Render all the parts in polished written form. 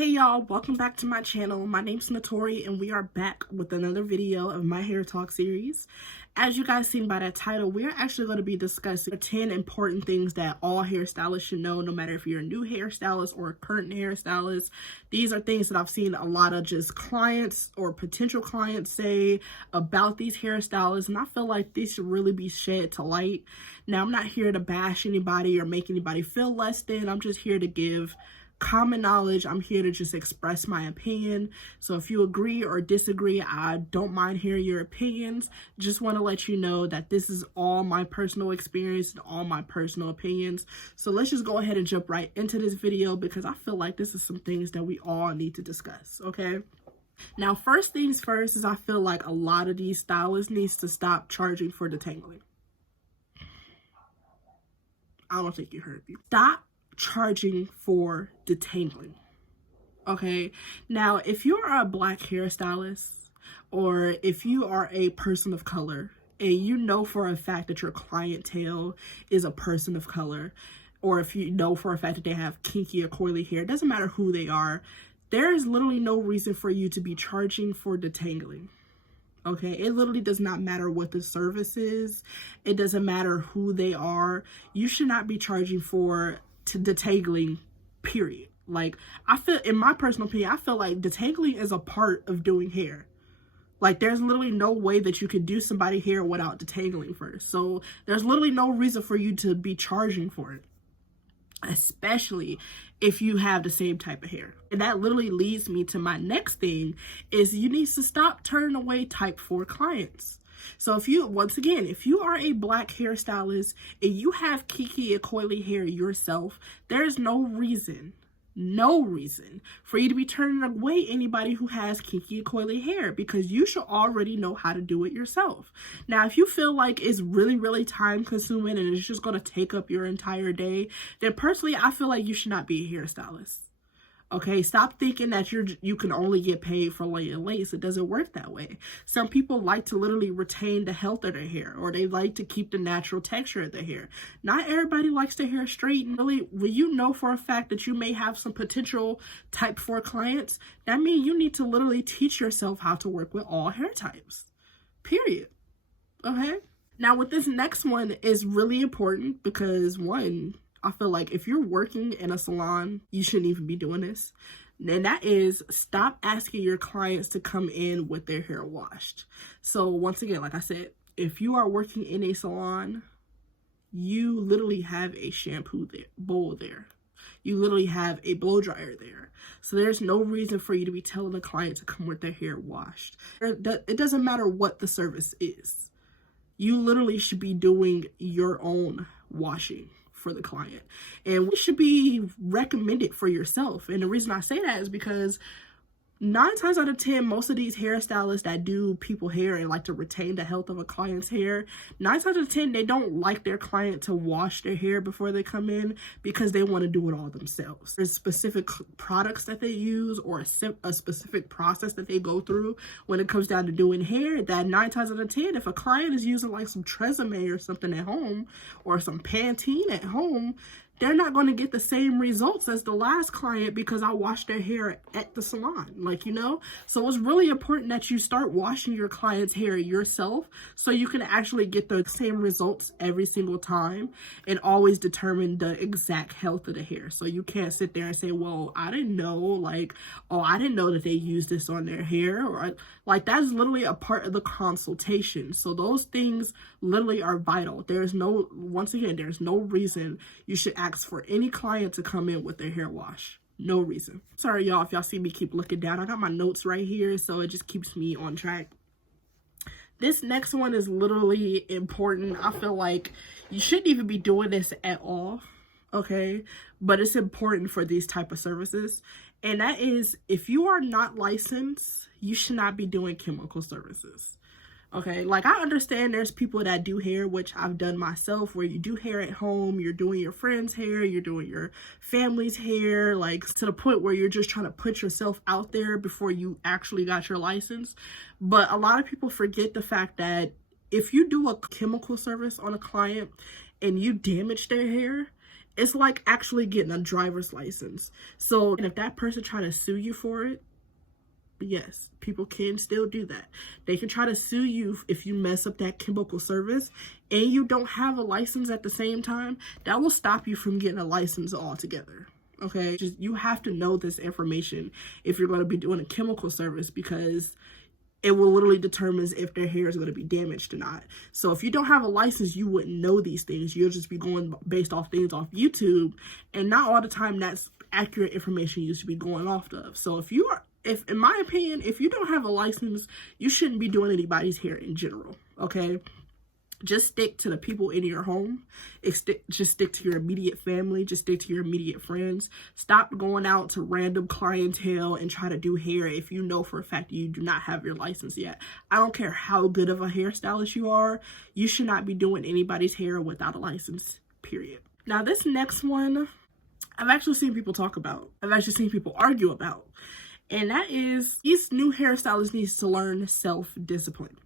Hey y'all, welcome back to my channel. My name's Notori and we are back with another video of my hair talk series. As you guys seen by that title, we're actually going to be discussing 10 important things that all hairstylists should know, no matter if you're a new hairstylist or a current hairstylist. These are things that I've seen a lot of just clients or potential clients say about these hairstylists, and I feel like these should really be shed to light. Now, I'm not here to bash anybody or make anybody feel less than. I'm just here to give common knowledge. I'm here to just express my opinion. So if you agree or disagree, I don't mind hearing your opinions. Just want to let you know that this is all my personal experience and all my personal opinions. So let's just go ahead and jump right into this video because I feel like this is some things that we all need to discuss, okay? Now, first things first is I feel like a lot of these stylists needs to stop charging for detangling. I don't think you heard me. Stop charging for detangling. Okay, now if you're a black hairstylist or if you are a person of color and you know for a fact that your clientele is a person of color, or if you know for a fact that they have kinky or coily hair, it doesn't matter who they are, there is literally no reason for you to be charging for detangling. Okay, it literally does not matter what the service is. It doesn't matter who they are. You should not be charging for detangling, period. Like, I feel, in my personal opinion, I feel like detangling is a part of doing hair. Like, there's literally no way that you could do somebody's hair without detangling first. So there's literally no reason for you to be charging for it, especially if you have the same type of hair. And that literally leads me to my next thing, is you need to stop turning away type 4 clients. So if you, once again, if you are a black hairstylist and you have kinky and coily hair yourself, there's no reason for you to be turning away anybody who has kinky and coily hair, because you should already know how to do it yourself. Now, if you feel like it's really time consuming and it's just going to take up your entire day, then personally, I feel like you should not be a hairstylist. Okay, stop thinking that you can only get paid for laying lace. It doesn't work that way. Some people like to literally retain the health of their hair, or they like to keep the natural texture of their hair. Not everybody likes their hair straight. And really, when you know for a fact that you may have some potential type 4 clients, that means you need to literally teach yourself how to work with all hair types. Period. Okay? Now, with this next one is really important because, one, I feel like if you're working in a salon, you shouldn't even be doing this. And that is, stop asking your clients to come in with their hair washed. So once again, like I said, if you are working in a salon, you literally have a shampoo bowl there. You literally have a blow dryer there. So there's no reason for you to be telling the client to come with their hair washed. It doesn't matter what the service is. You literally should be doing your own washing for the client, and we should be recommended for yourself. And the reason I say that is because 9 times out of 10, most of these hairstylists that do people hair and like to retain the health of a client's hair, 9 times out of 10, they don't like their client to wash their hair before they come in because they want to do it all themselves. There's specific products that they use or a specific process that they go through when it comes down to doing hair, that 9 times out of 10, if a client is using like some Tresemme or something at home or some Pantene at home, they're not going to get the same results as the last client because I washed their hair at the salon, like, you know? So it's really important that you start washing your client's hair yourself so you can actually get the same results every single time and always determine the exact health of the hair. So you can't sit there and say, well, I didn't know, like, oh, I didn't know that they used this on their hair, or like, that's literally a part of the consultation. So those things literally are vital. Once again, there's no reason you should ask for any client to come in with their hair wash. No reason. Sorry, y'all, if y'all see me keep looking down. I got my notes right here, so it just keeps me on track. This next one is literally important. I feel like you shouldn't even be doing this at all, okay? But it's important for these type of services. And that is, if you are not licensed, you should not be doing chemical services. Okay, like, I understand there's people that do hair, which I've done myself, where you do hair at home, you're doing your friend's hair, you're doing your family's hair, like, to the point where you're just trying to put yourself out there before you actually got your license. But a lot of people forget the fact that if you do a chemical service on a client and you damage their hair, It's like actually getting a driver's license. So, and if that person try to sue you for it, yes, people can still do that. They can try to sue you if you mess up that chemical service and you don't have a license at the same time. That will stop you from getting a license altogether. Okay, just you have to know this information if you're going to be doing a chemical service, because it will literally determine if their hair is going to be damaged or not. So if you don't have a license, you wouldn't know these things. You'll just be going based off things off YouTube, and not all the time that's accurate information you should be going off of. So if in my opinion, if you don't have a license, you shouldn't be doing anybody's hair in general, okay? Just stick to the people in your home. Just stick to your immediate family. Just stick to your immediate friends. Stop going out to random clientele and try to do hair if you know for a fact you do not have your license yet. I don't care how good of a hairstylist you are. You should not be doing anybody's hair without a license, period. Now, this next one, I've actually seen people talk about. I've actually seen people argue about. And that is, these new hairstylists needs to learn self-discipline.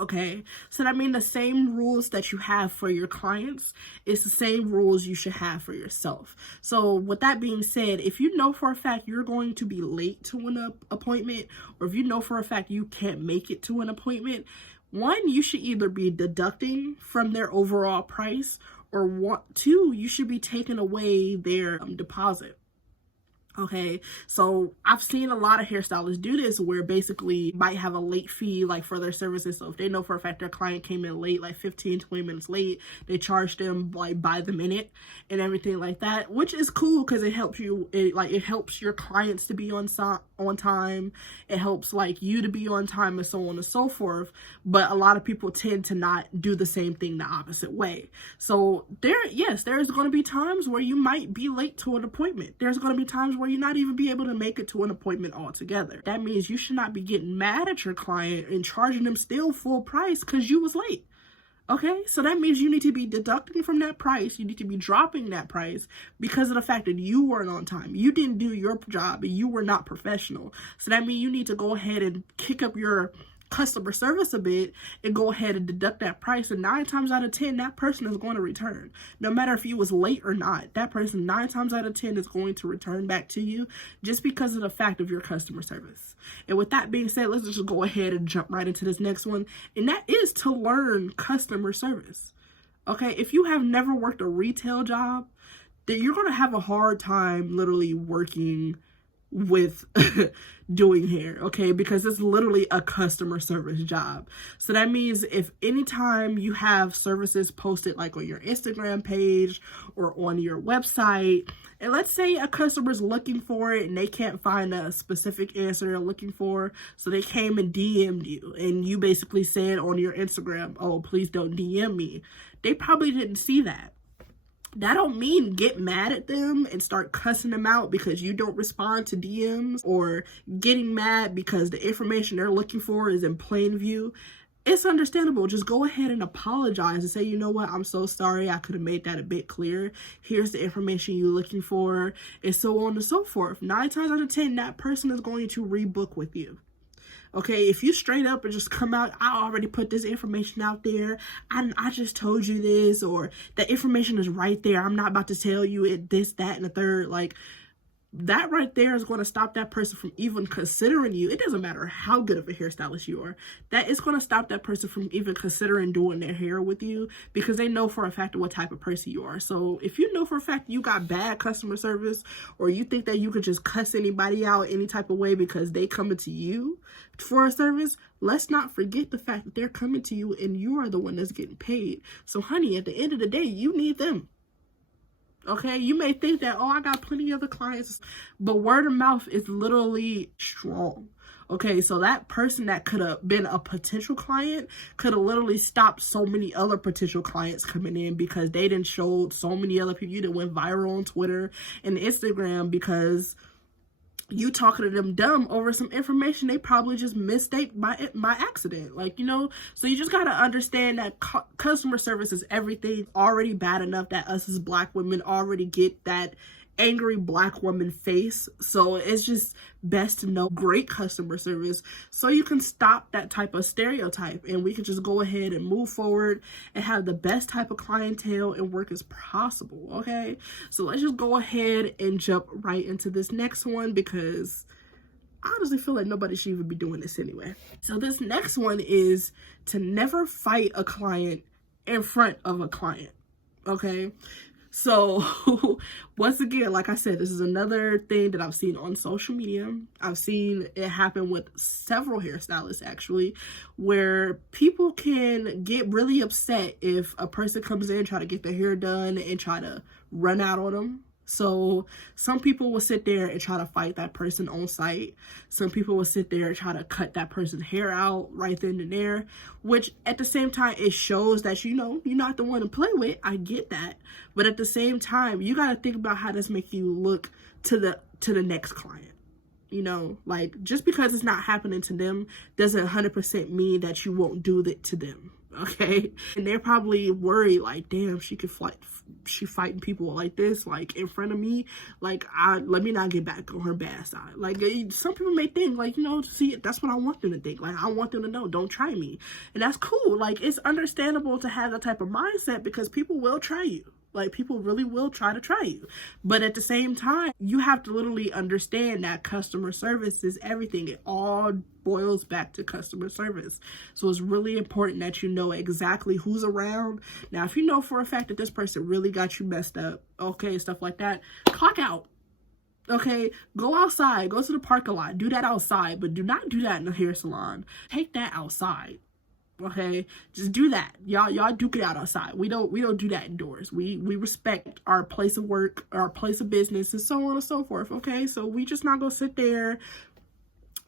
Okay, so that means the same rules that you have for your clients is the same rules you should have for yourself. So with that being said, if you know for a fact you're going to be late to an appointment, or if you know for a fact you can't make it to an appointment, one, you should either be deducting from their overall price, or two, you should be taking away their deposit. Okay, so I've seen a lot of hairstylists do this where basically might have a late fee like for their services. So if they know for a fact their client came in late, like 15-20 minutes late, they charge them like by the minute and everything like that, which is cool because it helps you, it helps your clients to be on time. It helps like you to be on time and so on and so forth. But a lot of people tend to not do the same thing the opposite way. So there's going to be times where you might be late to an appointment. There's going to be times where you're not even be able to make it to an appointment altogether. That means you should not be getting mad at your client and charging them still full price because you was late. Okay, so that means you need to be deducting from that price. You need to be dropping that price because of the fact that you weren't on time. You didn't do your job and you were not professional. So that means you need to go ahead and kick up your customer service a bit and go ahead and deduct that price, and 9 times out of 10 that person is going to return. No matter if you was late or not, that person 9 times out of 10 is going to return back to you just because of the fact of your customer service. And with that being said, let's just go ahead and jump right into this next one, and that is to learn customer service. Okay, if you have never worked a retail job, then you're going to have a hard time literally working with doing hair, okay, because it's literally a customer service job. So that means if anytime you have services posted like on your Instagram page or on your website, and let's say a customer's looking for it and they can't find a specific answer they're looking for, so they came and DM'd you and you basically said on your Instagram, oh, please don't DM me. They probably didn't see that. That don't mean get mad at them and start cussing them out because you don't respond to DMs, or getting mad because the information they're looking for is in plain view. It's understandable. Just go ahead and apologize and say, you know what, I'm so sorry. I could have made that a bit clearer. Here's the information you're looking for, and so on and so forth. 9 times out of 10, that person is going to rebook with you. Okay, if you straight up and just come out, I already put this information out there, I just told you this, or the information is right there, I'm not about to tell you it, this, that, and the third, like, that right there is going to stop that person from even considering you. It doesn't matter how good of a hairstylist you are. That is going to stop that person from even considering doing their hair with you because they know for a fact what type of person you are. So if you know for a fact you got bad customer service, or you think that you could just cuss anybody out any type of way because they coming to you for a service, let's not forget the fact that they're coming to you and you are the one that's getting paid. So honey, at the end of the day, you need them. Okay, you may think that, oh, I got plenty of other clients, but word of mouth is literally strong. Okay, so that person that could have been a potential client could have literally stopped so many other potential clients coming in because they didn't show so many other people. You that went viral on Twitter and Instagram because you talking to them dumb over some information they probably just mistake by accident. Like, you know, so you just got to understand that customer service is everything. Already bad enough that us as Black women already get that angry black woman face. So it's just best to know great customer service so you can stop that type of stereotype, and we can just go ahead and move forward and have the best type of clientele and work as possible. Okay, so let's just go ahead and jump right into this next one, because I honestly feel like nobody should even be doing this anyway. So this next one is to never fight a client in front of a client. Okay, so once again, like I said, this is another thing that I've seen on social media. I've seen it happen with several hairstylists actually, where people can get really upset if a person comes in, try to get their hair done and try to run out on them. So some people will sit there and try to fight that person on site. Some people will sit there and try to cut that person's hair out right then and there, which at the same time, it shows that, you know, you're not the one to play with. I get that. But at the same time, you got to think about how this makes you look to the next client. You know, like, just because it's not happening to them doesn't 100% mean that you won't do that to them. Okay, and they're probably worried, like, damn, she fighting people like this, like, in front of me, like, let me not get back on her bad side. Like, some people may think, like, you know, see, that's what I want them to think. Like, I want them to know, don't try me. And that's cool. Like, it's understandable to have that type of mindset, because people will try you. Like, people really will try to try you. But at the same time, you have to literally understand that customer service is everything. It all boils back to customer service. So it's really important that you know exactly who's around. Now, if you know for a fact that this person really got you messed up, okay, stuff like that, clock out. Okay, go outside, go to the parking lot, do that outside, but do not do that in a hair salon. Take that outside. Okay, just do that. Y'all duke it out outside. We don't do that indoors. We respect our place of work, our place of business, and so on and so forth. Okay, so we just not gonna sit there,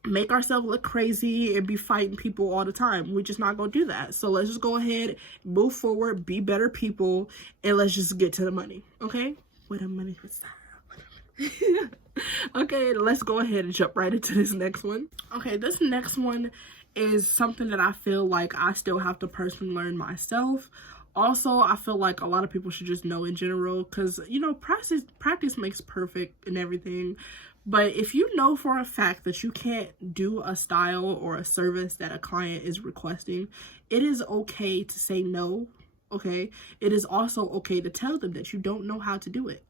make ourselves look crazy and be fighting people all the time. We just not gonna do that. So let's just go ahead, move forward, be better people, and let's just get to the money. Okay, with a money for style. Okay, let's go ahead and jump right into this next one. Okay, this next one is something that I feel like I still have to personally learn myself. Also, I feel like a lot of people should just know in general, because, you know, practice makes perfect and everything. But if you know for a fact that you can't do a style or a service that a client is requesting, it is okay to say no. Okay, it is also okay to tell them that you don't know how to do it.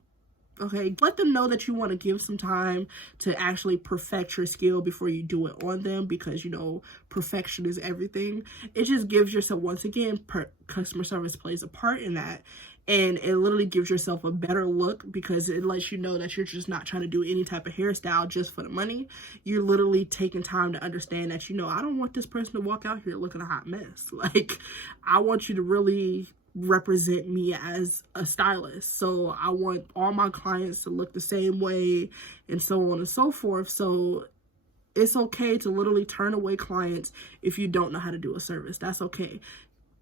Okay, let them know that you want to give some time to actually perfect your skill before you do it on them, because, you know, perfection is everything. It just gives yourself, once again, customer service plays a part in that. And it literally gives yourself a better look, because it lets you know that you're just not trying to do any type of hairstyle just for the money. You're literally taking time to understand that, you know, I don't want this person to walk out here looking a hot mess. Like, I want you to really represent me as a stylist. So I want all my clients to look the same way, and so on and so forth. So it's okay to literally turn away clients if you don't know how to do a service. That's okay.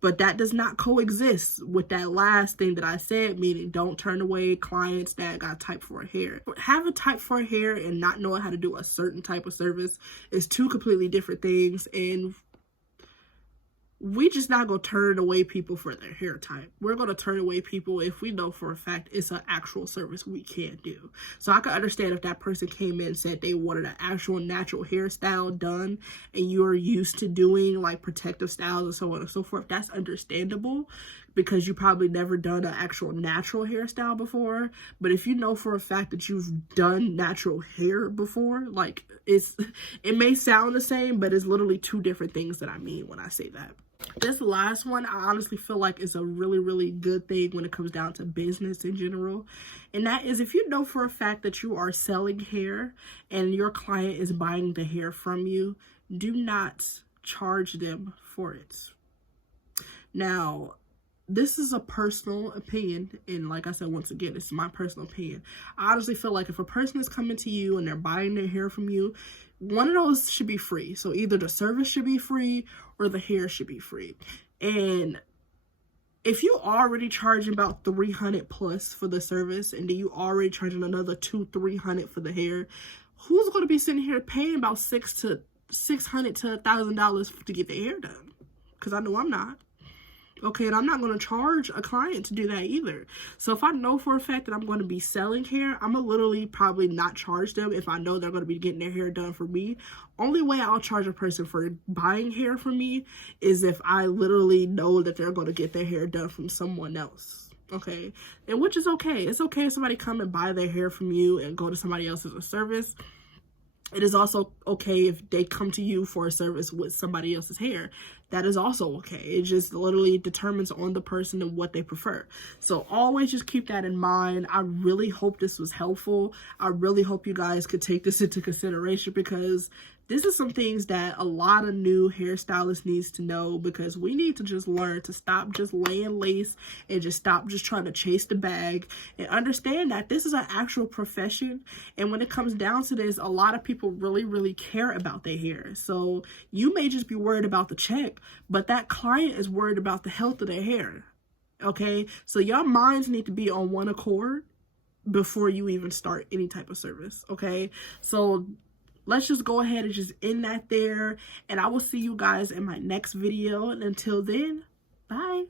But that does not coexist with that last thing that I said, meaning don't turn away clients that got type 4 hair. Having type 4 hair and not knowing how to do a certain type of service is two completely different things, and we just not gonna turn away people for their hair type. We're gonna turn away people if we know for a fact it's an actual service we can't do. So I can understand if that person came in and said they wanted an actual natural hairstyle done, and you're used to doing like protective styles and so on and so forth. That's understandable, because you probably never done an actual natural hairstyle before. But if you know for a fact that you've done natural hair before, like, it may sound the same, but it's literally two different things that I mean when I say that. This last one, I honestly feel like is a really, really good thing when it comes down to business in general. And that is, if you know for a fact that you are selling hair and your client is buying the hair from you, do not charge them for it. Now, this is a personal opinion, and like I said, once again, this is my personal opinion. I honestly feel like if a person is coming to you and they're buying their hair from you, one of those should be free. So either the service should be free or the hair should be free. And if you already charging about $300 plus for the service, and then you already charging another $200-300 for the hair, who's going to be sitting here paying about $600 to $1,000 to get their hair done? Because I know I'm not. Okay, and I'm not going to charge a client to do that either. So if I know for a fact that I'm going to be selling hair, I'm going to literally probably not charge them if I know they're going to be getting their hair done for me. Only way I'll charge a person for buying hair from me is if I literally know that they're going to get their hair done from someone else. Okay, and which is okay. It's okay if somebody come and buy their hair from you and go to somebody else as a service. It is also okay if they come to you for a service with somebody else's hair. That is also okay. It just literally determines on the person and what they prefer. So always just keep that in mind. I really hope this was helpful. I really hope you guys could take this into consideration, because this is some things that a lot of new hairstylists needs to know, because we need to just learn to stop just laying lace and just stop just trying to chase the bag, and understand that this is an actual profession. And when it comes down to this, a lot of people really care about their hair. So you may just be worried about the check, but that client is worried about the health of their hair. Okay, so your minds need to be on one accord before you even start any type of service. Okay, so let's just go ahead and just end that there. And I will see you guys in my next video. And until then, bye.